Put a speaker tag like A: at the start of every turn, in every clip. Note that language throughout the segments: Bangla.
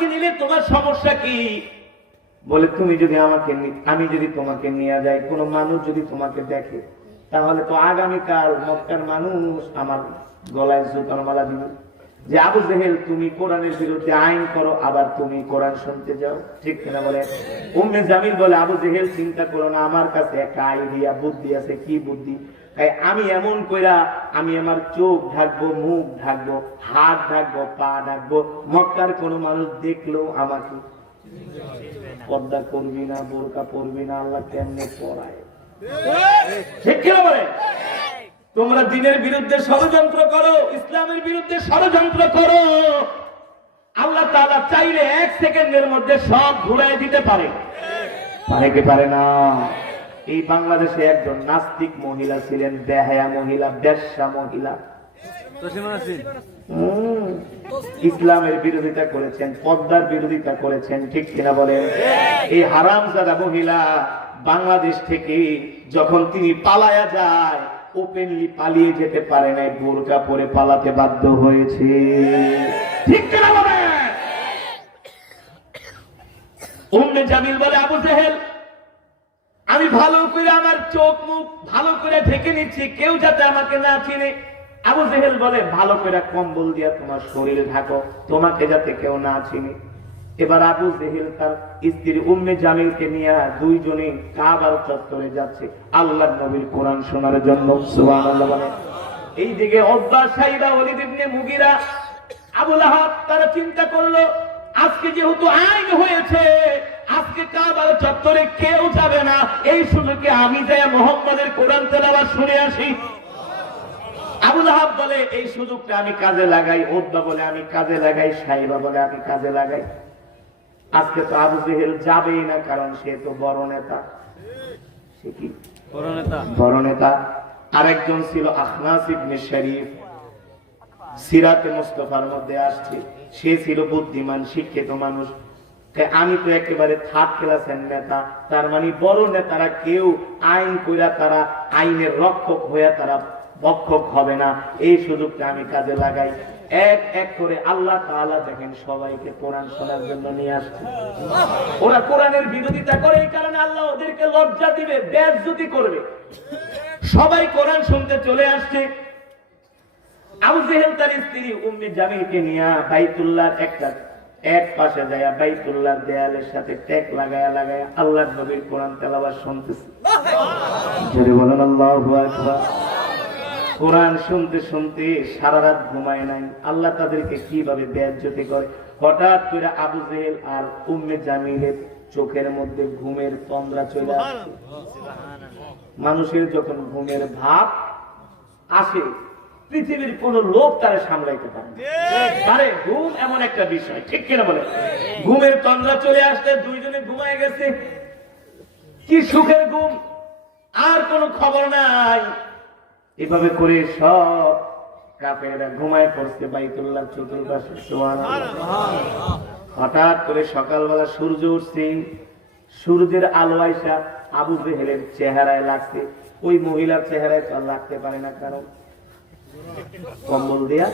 A: আমাকে নিলে তোমার সমস্যা কি? বলে, তুমি যদি আমাকে আমি যদি তোমাকে নিয়ে যাই, কোনো মানুষ যদি তোমাকে দেখে, তাহলে তো আগামীকাল মক্কার মানুষ আমার গলায় জুতার মালা দিবে। যে আবু জেহেল, তুমি কোরআনের বিরুদ্ধে আইন করো, আবার তুমি কোরআন শুনতে যাও। ঠিক কিনা বলে? উম্মে জামিল বলে, আবু জেহেল, চিন্তা করো না, আমার কাছে একটা আইডিয়া বুদ্ধি আছে। কি বুদ্ধি? তাই আমি এমন কইরা আমি আমার চোখ ঢাকবো, মুখ ঢাকবো, হাত ঢাকবো, পা ঢাকবো, মক্কার কোনো মানুষ দেখলেও আমাকে পর্দা করবি না, বোরকা পরবি না, আল্লাহ কেমনে পড়ায় তোমরা দিনের বিরুদ্ধে ষড়যন্ত্র করো, ইসলামের বিরুদ্ধে ষড়যন্ত্র করো। আল্লাহ তালা চাইলে এক সেকেন্ডের মধ্যে সব ঘুরাই দিতে পারে। পারে কি পারে না? এই বাংলাদেশে একজন নাস্তিক মহিলা ছিলেন বেহায়া মহিলা, বেশ্যা মহিলা। ইসলামের বিরোধিতা করেছেন, পদ্মার বিরোধিতা করেছেন, ঠিক কিনা বলেন? এই হারাম হারামজাদা মহিলা বাংলাদেশ থেকে যখন তিনি পালায়া যায় ওপেনলি পালিয়ে যেতে পারে নাই, বোরকা পরে পালাতে বাধ্য হয়েছে। ঠিক কিনা বলেন? উম্মে জামিল বলে, আবু জেহেল আমি ভালো করে আমার চোখ মুখ ভালো করে ঢেকে নিচ্ছি, কেউ যাতে আমাকে না চিনে। আবু জেহেল বলে, ভালো করে কম্বল দিয়া তোমার শরীর ঢাকো, তোমাকে যাতে কেউ না চিনে। এবার আবু জেহেল তার স্ত্রী উম্মে জামিলকে নিয়ে দুইজনে কাবার চত্বরে যাচ্ছে আল্লাহ নবীর কোরআন শোনার জন্য। সুবহানাল্লাহ বলে। এইদিকে অব্বাস, সাইদা, ওলিদ ইবনে মুগিরা আবুল আহাব তারা চিন্তা করল, আজকে যেহেতু আইন হয়েছে আজকে কাবার চত্বরে কেউ যাবে না। এই সুযোগে আমি যাই মোহাম্মদের কোরআন তেলাওয়াত শুনে আসি। আবুল আহাব বলে এই সুযোগটা আমি কাজে লাগাই ওদ্বা বলে আমি কাজে লাগাই সাইবা বলে আমি কাজে লাগাই। আজকে তো আবু জেহেল যাবেই না কারণ সে তো বড় নেতা। সে কি? বড় নেতা। আরেকজন ছিল আখনাস ইবনে শরীফ। সিরাতে মুস্তফার মধ্যে আসছে। সে ছিল বুদ্ধিমান শিক্ষিত মানুষ। আমি তো একেবারে থার্ড ক্লাসের নেতা। তার মানে বড় নেতারা কেউ আইন কইরা তারা আইনের রক্ষক হয়ে তারা বক্ষক হবে না। এই সুযোগটা আমি কাজে লাগাই। এক এক করে আল্লাহ তাআলা দেখেন সবাইকে কোরআন শোনার জন্য নিয়ে আসছে। ওরা কোরআনের বিরোধিতা করে, এই কারণে আল্লাহ ওদেরকে লজ্জা দিবে, বেজ্জতি করবে। সবাই কোরআন শুনতে চলে আসছে। আবু জেহেল তার স্ত্রী উম্মে জামিলকে নিয়ে বাইতুল্লাহর একটা এক পাশে যায় বাইতুল্লাহর দেয়ালের সাথে ট্যাগ লাগায়া লাগায়া আল্লাহর নবীর কোরআন তেলাওয়াত শুনতেছে। জোরে বলেন, আল্লাহু কোরআন শুনতে শুনতে সারা রাত ঘুমায় নাই। আল্লাহ তাদেরকে কীভাবে বেজ্জতি করে? হঠাৎ করে আবু জেহেল আর উম্মে জামিলের চোখের মধ্যে ঘুমের তন্দ্রা চলে আসছে মানুষের যখন ঘুমের ভাব আসে পৃথিবীর কোন লোক তারা সামলাইতে পারে আরে ঘুম এমন একটা বিষয় ঠিক কিনা বলে ঘুমের তন্দ্রা চলে আসতে দুইজনে ঘুমায় গেছে। কি সুখের ঘুম? আর কোনো খবর নাই। এভাবে করে সব কাপেরা ঘুমায় পড়ছে বাইতুল্লাহ চতুর্পাশে হঠাৎ করে সকালবেলা সূর্য উঠছে। সূর্যের আলো আইসা আবু জেহেলের চেহারায় লাগছে। ওই মহিলার চেহারায় তো লাগতে পারে না কারণ কম্বল দিয়া?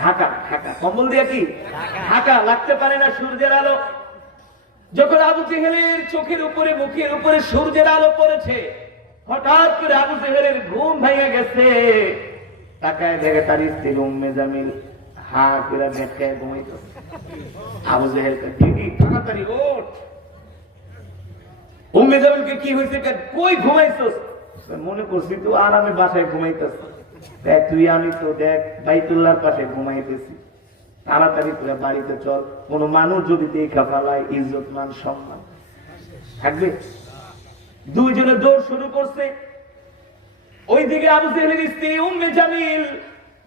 A: ঢাকা ঢাকা। কম্বল দিয়া কি? ঢাকা। লাগতে পারে না সূর্যের আলো। যখন আবু জেহেলের চোখের উপরে, মুখের উপরে সূর্যের আলো পড়েছে, হঠাৎ করে আবু জেহেলের ঘুম ভেঙে গেছে। তাকায় দেখে তার স্ত্রী উম্মে জামিল হা করে আবু জেহেল তাড়াতাড়ি উম্মে জামিলকে কি হয়েছে? কই ঘুমাইছস? মনে করছি তুই আরামে বাসায় ঘুমাইতেছ। দেখ, তুই আমি তো দেখ, বাইতুল্লাহর পাশে ঘুমাইতেছি। তাড়াতাড়ি করে বাড়িতে চল। কোন মানুষ যদি দেখা ইজ্জত, মান, সম্মান। থাকবে? দুইজনে দৌড় শুরু করছে। ওইদিকে আবু স্ত্রী, উম্মে জামিল,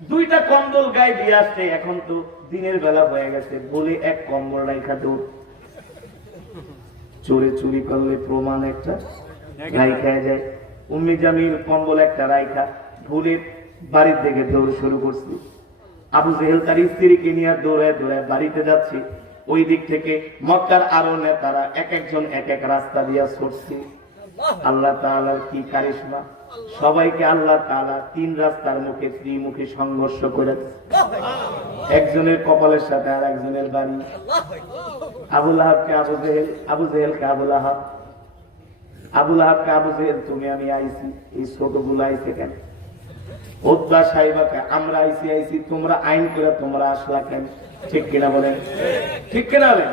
A: দুইটা কম্বল গায়ে দিয়ে আসছে। এখন তো দিনের বেলা হয়ে গেছে, বলে এক কম্বল রাইখা দৌড়। চোরে চুরি করলে প্রমাণ একটা রাইখা যায়। উম্মে জামিল কম্বল একটা রাইখা, ভুলে বাড়ির দিকে দৌড় শুরু করছে। আবু জেহেল তার স্ত্রীকে নিয়ে দৌড়ায় দৌড়ায় বাড়িতে যাচ্ছে। ওই দিক থেকে মক্কার আরও নেতারা এক একজন এক এক রাস্তা দিয়া ছুটছে। আল্লাহ তাআলার কি কারিশমা? সবাইকে আল্লাহ তাআলা তিন রাস্তার মুখে ত্রিমুখী সংঘর্ষ করে একজনের কপালের সাথে আর একজনের বাড়ি। আবুল আহাবকে আবু জেহেল, আবু জেহেলকে আবুল আহাব আবুল আহাবকে আবু জেহেল, তুমি আমি আইছি, এই ছোটগুলো আইছে কেন? সাহেবাকে আমরা আইসি আইসি তোমরা আইন করে তোমরা আসলা কেন? ঠিক কিনা বলেন? ঠিক কিনা বলেন?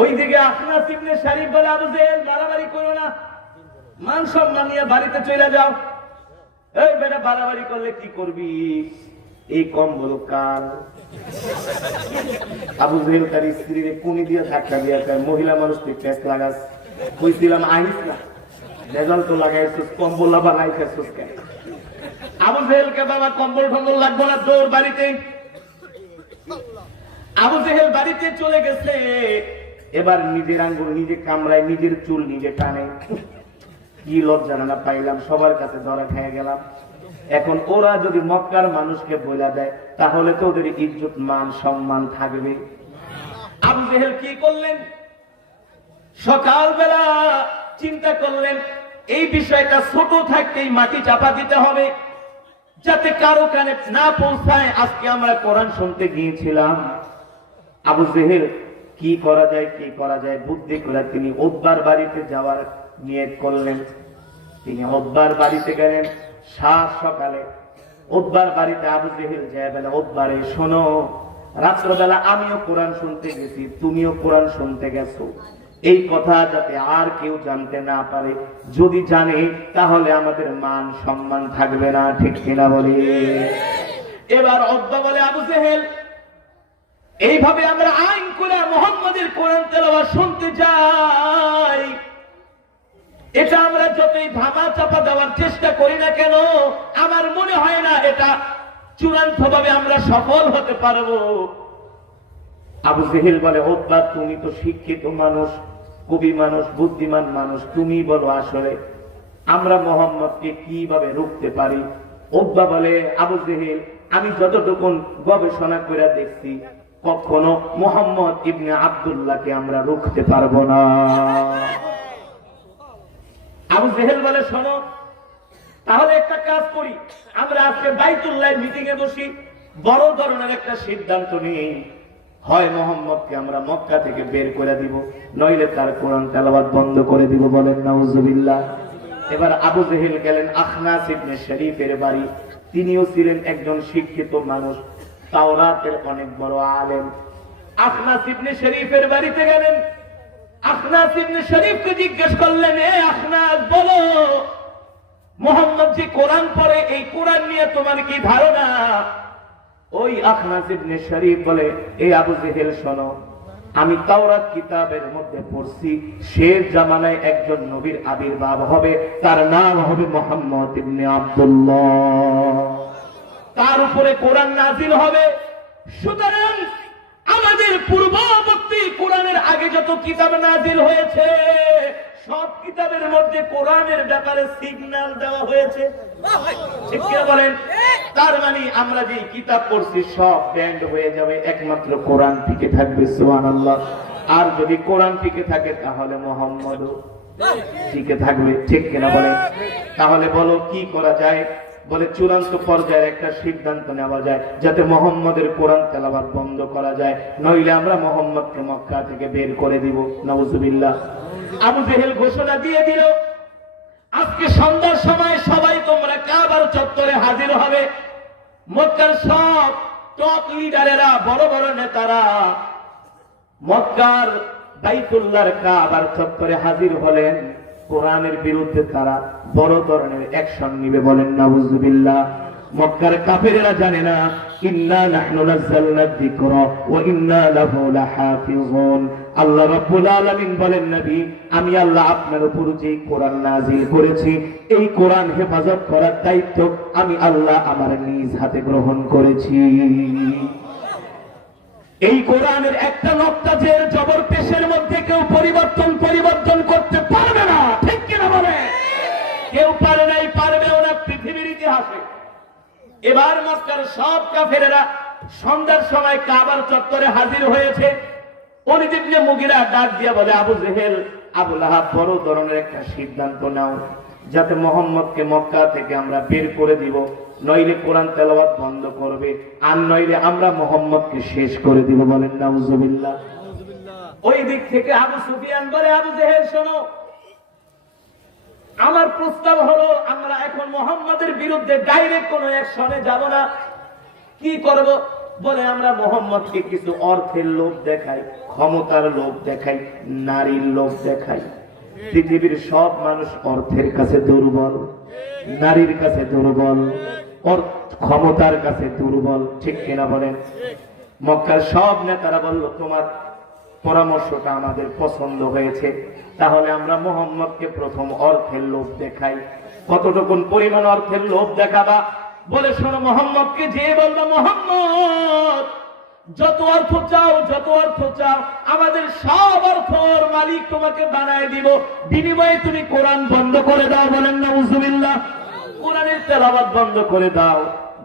A: ওইদিকে আপনার বলে আবু বাড়াবাড়ি করো না। মান সম্মান নিয়ে বাড়িতে চলে যাও। এই বেটা বাড়াবাড়ি করলে কি করবি? এই কম বলো কাল আবু জেহেল তার স্ত্রীর কুনি দিয়ে ধাক্কা দিয়ে কয়, মহিলা মানুষ তুই টেস্ট লাগাস। কইছিলাম আইস না। রেজাল্ট তো লাগাইছিস কম্বল আবার লাগাইছিস কেন? আবু জেহেলকে বাবা কম্বল টম্বল লাগবো না, তোর বাড়িতে। আবু জেহেল বাড়িতে চলে গেছে। এবার নিজের আঙ্গুল নিজে কামড়ায়, নিজের চুল নিজে টানে। কি লজ্জা না পাইলাম, সবার কাছে ধরা খেয়ে গেলাম। এখন ওরা যদি মক্কার মানুষকে বলে দেয়, তাহলে তো ওদের ইজ্জত, মান, সম্মান থাকবে। আবু জেহেল কি করলেন? সকালবেলা চিন্তা করলেন, এই বিষয়টা ছোট থাকতেই মাটি চাপা দিতে হবে। যাতে কারও কানে না পৌঁছায়, আজকে আমরা কোরআন শুনতে গিয়েছিলাম। আবু জেহেল, কি করা যায়, কি করা যায়? বুদ্ধি করে তিনি ওব্বার বাড়িতে যাওয়ার নিয়ত করলেন। তিনি ওব্বার বাড়িতে গেলেন সাত সকালে। ওব্বার বাড়িতে আবু জেহেল যায় বেলা, ওব্বারে, শোনো, রাত্রবেলা আমিও কোরআন শুনতে গেছি, তুমিও কোরআন শুনতে গেছো। এই কথা যাতে আর কেউ জানতে না পারে। যদি জানে, তাহলে আমাদের মান সম্মান থাকবে না, ঠিক কিনা বলে? এবার অব্বা বলে, আবু জেহেল, এইভাবে আমরা আইন করে মোহাম্মদের কোরআন তেলাওয়াত শুনতে যাই। এটা আমরা যতই ভাবা চাপা দেওয়ার চেষ্টা করি না কেন, আমার মনে হয় না এটা চূড়ান্ত ভাবে আমরা সফল হতে পারব। আবু জেহেল বলে ওব্বা তুমি তো শিক্ষিত মানুষ। কবি মানুষ, বুদ্ধিমান মানুষ, তুমি বলো আসলে আমরা মোহাম্মদকে কীভাবে রুখতে পারি? ওব্বা বলে, আবু জেহেল, আমি যতটুকুন গবেষণা করে দেখছি, কখনো মোহাম্মদ ইবনে আব্দুল্লাহকে আমরা রুখতে পারব না। আবু জেহেল বলে, শোনো, তাহলে একটা কাজ করি। আমরা আজকে বাইতুল্লাহ মিটিং এ বসি, বড় ধরনের একটা সিদ্ধান্ত নিই। হয় মোহাম্মদকে আমরা মক্কা থেকে বের করে দিব, নইলে তার কোরআন তেলাবাদ বন্ধ করে দিব বলেন নাউজুবিল্লাহ। এবার আবু জেহেল গেলেন আখনাস ইবনে শরীফের বাড়ি। তিনিও ছিলেন একজন শিক্ষিত মানুষ, তাওরাতের অনেক বড় আলেম। আখনাস ইবনে শরীফের বাড়িতে গেলেন। আখনাস ইবনে শরীফকে জিজ্ঞেস করলেন, এ আখনাস, বলো, মোহাম্মদ যে কোরআন পড়ে, এই কোরআন নিয়ে তোমার কি ধারণা? ওই আখনাস ইবনে শরীফ বলে এই আবু জেহেল, শোনো, আমি তাওরাত কিতাবের মধ্যে পড়ছি। শের জামানায় একজন নবীর আবির্ভাব হবে। তার নাম হবে মোহাম্মদ ইবনে আব্দুল্লাহ। তার উপরে কোরআন নাজিল হবে। সুতরাং আমাদের পূর্ববর্তী কোরআনের আগে যত কিতাব নাজিল হয়েছে সব কিতাবের মধ্যে কোরআনের ব্যাপারে সিগন্যাল দেওয়া হয়েছে। বলেন? তার মানে আমরা যে কিতাব পড়ছি, সব ব্যান্ড হয়ে যাবে, একমাত্র কোরআন টিকে থাকবে সুহান আল্লাহ আর যদি কোরআন টিকে থাকে, তাহলে মোহাম্মদ টিকে থাকবে। ঠিক কিনা বলেন? তাহলে বলো, কি করা যায়? বলে, চূড়ান্ত পর্যায়ের একটা সিদ্ধান্ত নেওয়া যায়, যাতে মোহাম্মদের কোরআন তেলাবাদ বন্ধ করা যায়। নইলে আমরা মোহাম্মদকে মক্কা থেকে বের করে দিব। নবজুবিল্লাহ আবু জেহেল ঘোষণা দিয়ে দিল, আজকে সন্ধ্যার সময় সবাই তোমরা কাবার চত্বরে হাজির হবে। মক্কার সব টপ লিডারেরা বড় বড় নেতারা মক্কার বাইতুল্লাহর কাবার চত্বরে হাজির হলেন। কোরআনের বিরুদ্ধে তারা বড় ধরনের অ্যাকশন নিবে বলেন নাউজুবিল্লাহ মক্কার কাফেরেরা জানে না, ইন্না নাহনু নাযালনা যিকরা ওয়া ইন্না লাহু লাহাফিজুন। আল্লাহ রাব্বুল আলামিন বলেন, নবী, আমি আল্লাহ আপনার উপর যে কোরআন নাজিল করেছি, এই কোরআন হেফাজত করার দায়িত্ব আমি আল্লাহ আমার নিজ হাতে গ্রহণ করেছি। এই কোরআনের একটা নকটা যে জবর পেশের মধ্যে কেউ পরিবর্তন পরিবর্তন করতে পারবে না, ঠিক কিনা বলে কেউ পারে নাই, পারবেও না পৃথিবীর ইতিহাসে। এবার মক্কার সব কাফেরেরা সন্ধ্যার সময় কাবার চত্বরে হাজির হয়েছে। অনিদিব যে মুগিরা ডাক দিয়া বলে আবু জেহেল আবু লাহাব বড় ধরনের একটা সিদ্ধান্ত নাও। যাতে মোহাম্মদকে মক্কা থেকে আমরা বের করে দিব। নইলে কোরআন তেলাওয়াত বন্ধ করবে। আর নইলে আমরা মোহাম্মদকে শেষ করে দিব। বলেন নাউজুবিল্লাহ। ওই দিক থেকে আবু সুফিয়ান বলে আবু জেহেল শোনো আমার প্রস্তাব হলো, আমরা এখন মোহাম্মদের বিরুদ্ধে ডাইরেক্ট কোন অ্যাকশনে যাব না। কি করব? বলে আমরা মোহাম্মদকে কিছু অর্থের লোভ দেখাই, ক্ষমতার লোভ দেখাই, নারীর লোভ দেখাই। পৃথিবীর সব মানুষ অর্থের কাছে দুর্বল, নারীর কাছে দুর্বল ক্ষমতার কাছে দুর্বল, ঠিক কিনা বলেন? মক্কার সব নেতারা বলল, তোমার পরামর্শটা আমাদের পছন্দ হয়েছে। তাহলে আমরা মোহাম্মদকে প্রথম অর্থের লোভ দেখাই। কতটুকুন পরিমাণ অর্থের লোভ দেখাবা? বলে শোনো, মোহাম্মদকে যে বলব মোহাম্মদ, যত অর্থ চাও, যত অর্থ চাও, আমাদের সব অর্থর মালিক তোমাকে বানায় দিব। বিনিময়ে তুমি কোরআন বন্ধ করে দাও বলেন না উজুবিল্লাহ কোরআনের তেলাবাদ বন্ধ করে দাও।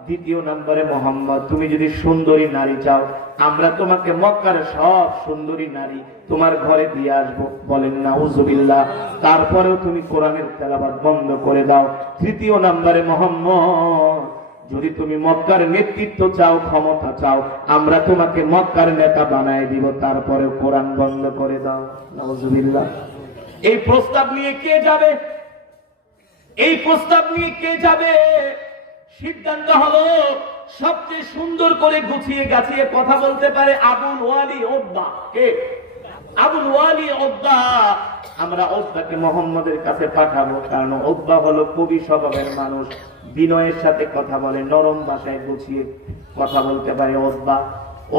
A: দ্বিতীয় নম্বরে মোহাম্মদ, তুমি যদি সুন্দরী নারী চাও, আমরা তোমাকে মক্কার সব সুন্দরী নারী তোমার ঘরে দিয়ে আসব। বলেন না উজুবিল্লাহ তারপরেও তুমি কোরআনের তেলাবাদ বন্ধ করে দাও। তৃতীয় নম্বরে মোহাম্মদ, যদি তুমি মক্কার নেতৃত্ব চাও, ক্ষমতা চাও, আমরা তোমাকে মক্কার নেতা বানায় দিব। তারপরে কোরআন বন্ধ করে দাও। নাউজুবিল্লাহ। এই প্রস্তাব নিয়ে কে যাবে? এই প্রস্তাব নিয়ে কে যাবে? সিদ্ধান্ত হলো, সবচেয়ে সুন্দর করে গুছিয়ে গাছিয়ে কথা বলতে পারে আবুল ওয়ালি ওব্বা কে? আবুল ওয়ালি ওব্বা আমরা ওব্বাকে মোহাম্মদের কাছে পাঠাবো, কারণ ওব্বা হলো কবি স্বভাবের মানুষ। বিনয়ের সাথে কথা বলে, নরম ভাষায় গুছিয়ে কথা বলতে পারে ওব্বা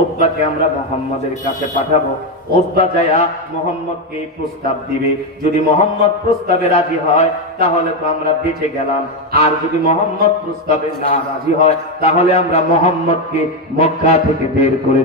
A: ওব্বাকে আমরা মোহাম্মদের কাছে পাঠাবো। ওব্বা যায়া মোহাম্মদকে প্রস্তাব দিবে। যদি মোহাম্মদ প্রস্তাবে রাজি হয়, তাহলে তো আমরা বেঁচে গেলাম। আর যদি মোহাম্মদ প্রস্তাবে না রাজি হয়, তাহলে আমরা মোহাম্মদকে মক্কা থেকে বের করে